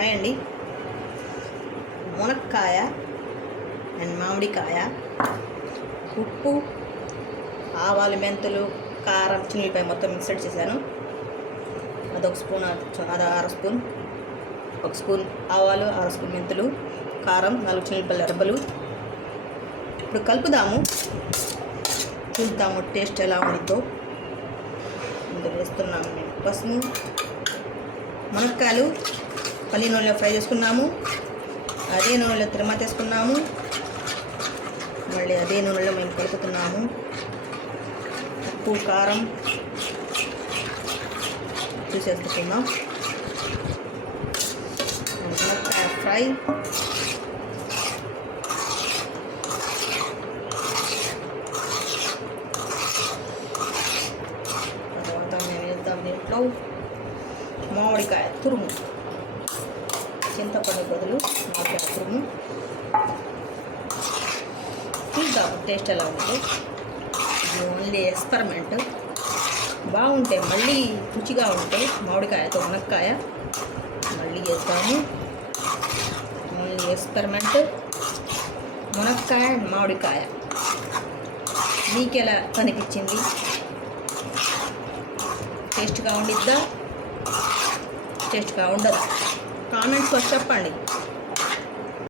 Hi అండి. మునక్కాయ and మామిడికాయ, ఉప్పు, ఆవాలు, మెంతులు, కారం, చిల్లిపాయ మొత్తం మిక్సడ్ చేశాను. అదొక స్పూన్, అది అర స్పూన్, ఒక స్పూన్ ఆవాలు, అర స్పూన్ మెంతులు, కారం, 4 చిల్లిపాయల రెబ్బలు. ఇప్పుడు కలుపుదాము, చూద్దాము టేస్ట్ ఎలా ఉందో. ఇందులో వేస్తున్నాము నేను పసుపు. మునక్కాయలు పల్లి నూనెలో ఫ్రై చేసుకున్నాము. అదే నూనెలో తిరుమత వేసుకున్నాము. మళ్ళీ అదే నూనెలో మేము కలుపుతున్నాము. ఉప్పు, కారం చూసేసుకుందాం. మునక్కాయ ఫ్రై, తర్వాత మేము వేద్దాం దీంట్లో మామిడికాయ తురుము. చింతపండు బదులు మామిడికాయ తురుము. చూద్దాం టేస్ట్ ఎలా ఉందో. ఇది ఓన్లీ ఎక్స్పెరిమెంట్. బాగుంటే మళ్ళీ రుచిగా ఉంటే మామిడికాయతో మునక్కాయ మళ్ళీ వేస్తాము. Only experiment. మునక్కాయ అండ్ మామిడికాయ మీకు ఎలా అనిపించింది? టేస్ట్గా ఉండిద్దా, టేస్ట్గా ఉండదా? కామెంట్స్లో చెప్పండి.